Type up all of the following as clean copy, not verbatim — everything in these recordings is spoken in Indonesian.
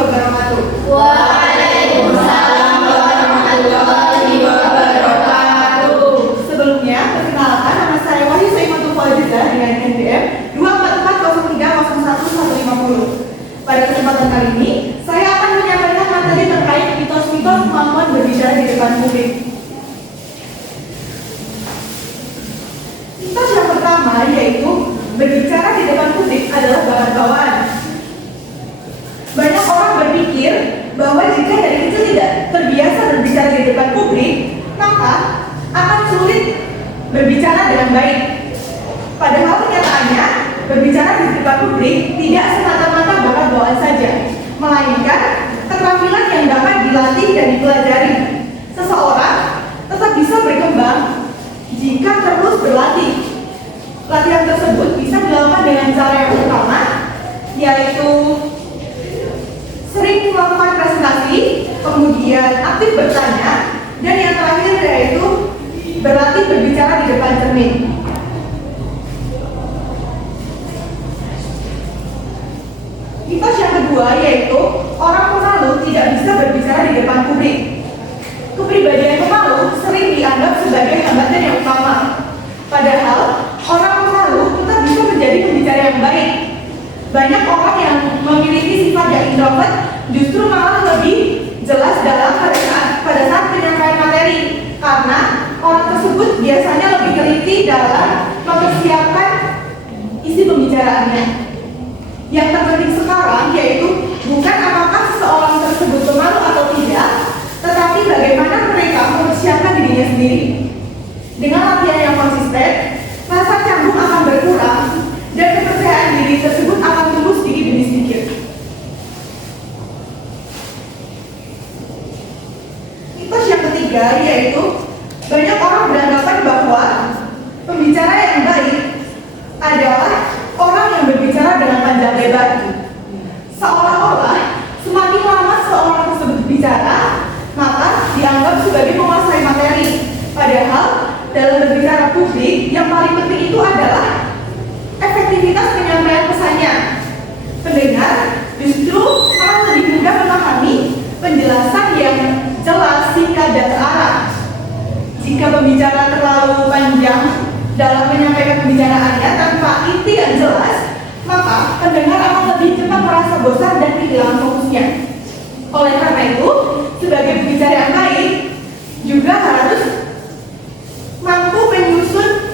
wabarakatuh. Waalaikumsalam warahmatullahi wabarakatuh. Sebelumnya, perkenalkan nama saya Wahyu Saimatul Fauziah dengan NPM 244031150. Pada kesempatan kali ini, saya akan menyampaikan materi terkait mitos-mitos kemampuan berbicara di depan publik. Mitos yang pertama yaitu berbicara di depan publik adalah bahan bawaan. Banyak orang berpikir bahwa jika dari kecil tidak terbiasa berbicara di depan publik, maka akan sulit berbicara dengan baik. Padahal kenyataannya, berbicara di depan publik tidak semata-mata bakat bawaan saja, melainkan keterampilan yang dapat dilatih dan dipelajari. Seseorang tetap bisa berkembang jika terus berlatih. Latihan tersebut bisa dilakukan dengan cara yang pertama, yaitu sering melakukan presentasi, kemudian aktif bertanya, dan yang terakhir yaitu berlatih berbicara di depan cermin. Mitos yang kedua yaitu orang pemalu tidak bisa berbicara di depan publik. Kepribadian pemalu sering dianggap sebagai hambatan yang utama. Padahal orang pemalu tetap bisa menjadi pembicara yang baik. Banyak orang yang memiliki sifat yang introvert justru malah lebih jelas dalam pada saat penyampaian materi, karena orang tersebut biasanya lebih teliti dalam mempersiapkan isi pembicaraannya. Yang terpenting sekarang yaitu bukan apakah seseorang tersebut pemalu atau tidak, tetapi bagaimana mereka mempersiapkan dirinya sendiri. Dengan latihan yang konsisten, rasa canggung akan berkurang dan kepercayaan diri tersebut akan tumbuh sedikit demi sedikit. Mitos yang ketiga yaitu banyak orang beranggapan bahwa pembicara yang baik adalah orang yang berbicara dengan panjang lebar. Seolah-olah semakin lama seorang tersebut berbicara, maka dianggap sebagai menguasai materi. Padahal dalam berbicara publik, yang paling penting itu adalah efektivitas penyampaian pesannya. Pendengar justru malah lebih mudah memahami penjelasan yang jelas, singkat, dan terarah. Jika pembicara terlalu panjang dalam menyampaikan pembicaraannya tanpa inti yang jelas, maka pendengar akan lebih cepat merasa bosan dan kehilangan fokusnya. Oleh karena itu, sebagai pembicara yang baik juga harus mampu menyusun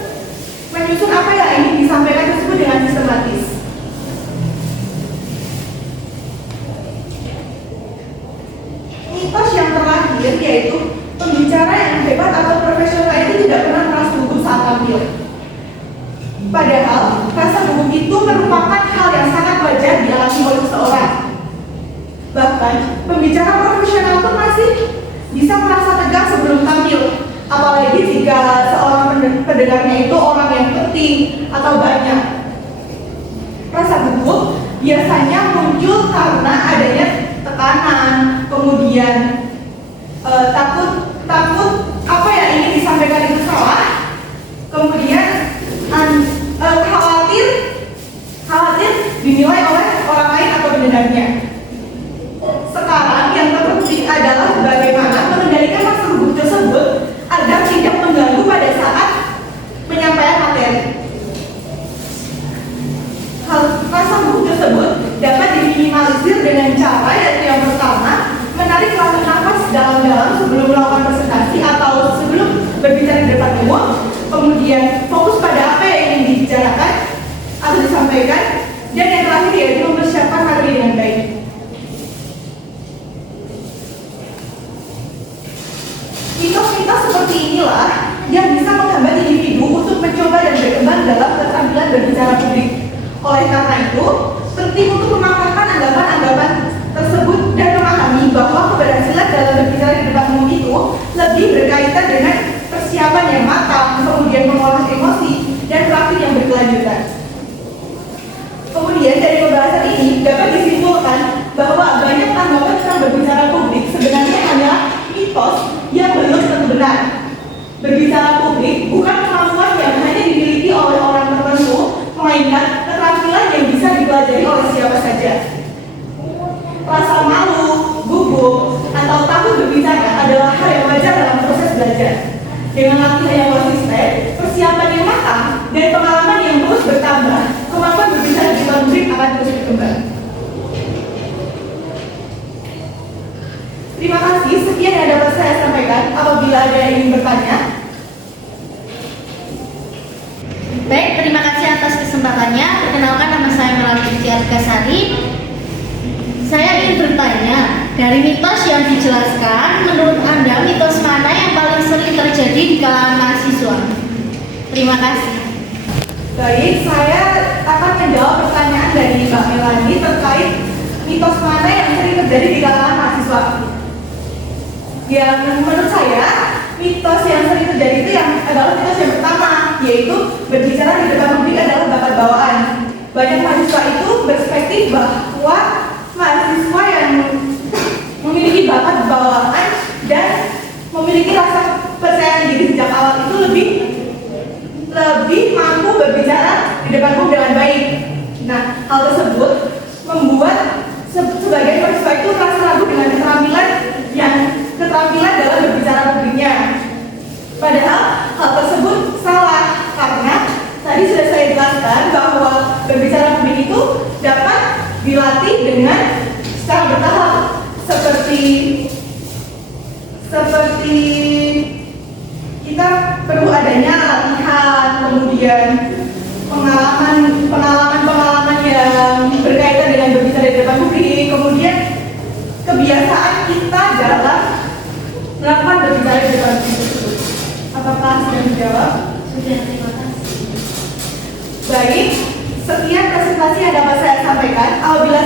apa yang ingin disampaikan tersebut dengan sistematis. Mitos yang terakhir yaitu pembicara yang hebat atau profesional itu tidak pernah merasa gugup saat tampil. Padahal rasa gugup itu merupakan hal yang sangat wajar dialami oleh seseorang. Bahkan pembicara profesional pun masih bisa merasa tegang sebelum tampil. Apalagi jika seorang pendengarnya itu orang yang penting atau banyak. Rasa gugup biasanya muncul karena adanya tekanan, kemudian takut apa yang ingin disampaikan itu salah, kemudian khawatir dinilai oleh orang lain atau pendengarnya. Sekarang yang terpenting adalah bagaimana mengendalikan rasa gugup tersebut agar tidak mengganggu pada saat penyampaian materi. Rasa gugup tersebut dapat diminimalisir dengan cara yaitu yang pertama, menarik nafas dalam-dalam sebelum melakukan presentasi atau sebelum berbicara di depan umum, kemudian fokus pada apa yang ingin dibicarakan atau disampaikan, dan yang terakhir yaitu mempersiapkan materi dengan baik. Mitos-mitos seperti inilah yang bisa menghambat individu untuk mencoba dan berkembang dalam keterampilan berbicara publik. Oleh karena itu, penting untuk mematahkan anggapan-anggapan tersebut dan memahami bahwa keberhasilan dalam berbicara di depan umum itu lebih berkaitan dengan persiapan yang matang, kemudian mengolah emosi, dan praktik yang berkelanjutan. Kemudian dari pembahasan ini dapat disimpulkan bahwa banyak anggapan tentang berbicara publik sebenarnya hanya mitos yang belum tentu benar. Berbicara publik bukan kemampuan yang hanya dimiliki oleh orang tertentu, melainkan keterampilan yang bisa dipelajari oleh siapa saja. Rasa malu Dengan latihan yang konsisten, persiapan yang matang, dan pengalaman yang terus bertambah, kemampuan berbicara di depan publik akan terus berkembang. Terima kasih, sekian yang dapat saya sampaikan. Apabila ada yang ingin bertanya. Baik, terima kasih atas kesempatannya. Perkenalkan, nama saya Melati Argasari. Saya ingin bertanya, dari mitos yang dijelaskan, menurut Anda mitos mana yang paling sering terjadi di kalangan mahasiswa? Terima kasih. Baik, saya akan menjawab pertanyaan dari Mbak Melani terkait mitos mana yang sering terjadi di kalangan mahasiswa. Yang menurut saya, mitos yang sering terjadi itu adalah mitos yang pertama, yaitu berbicara di depan publik adalah bakat bawaan. Banyak mahasiswa itu berspektif bahwa mahasiswa yang memiliki bakat bawaan dan memiliki rasa percaya diri sejak awal itu lebih mampu berbicara di depan publik dengan baik. Nah, hal tersebut membuat sebagian mahasiswa itu merasa ragu dengan keterampilan dalam berbicara publiknya. Padahal hal tersebut salah, karena tadi sudah saya jelaskan bahwa berbicara publik itu dapat dilatih dengan secara bertahap, seperti kita perlu adanya latihan, kemudian pengalaman yang berkaitan dengan berbicara di depan publik, kemudian kebiasaan kita dalam melakukan berbicara di depan publik. Apakah sudah dijawab? Sudah, terima kasih. Baik, sekian presentasi yang dapat saya sampaikan. Apabila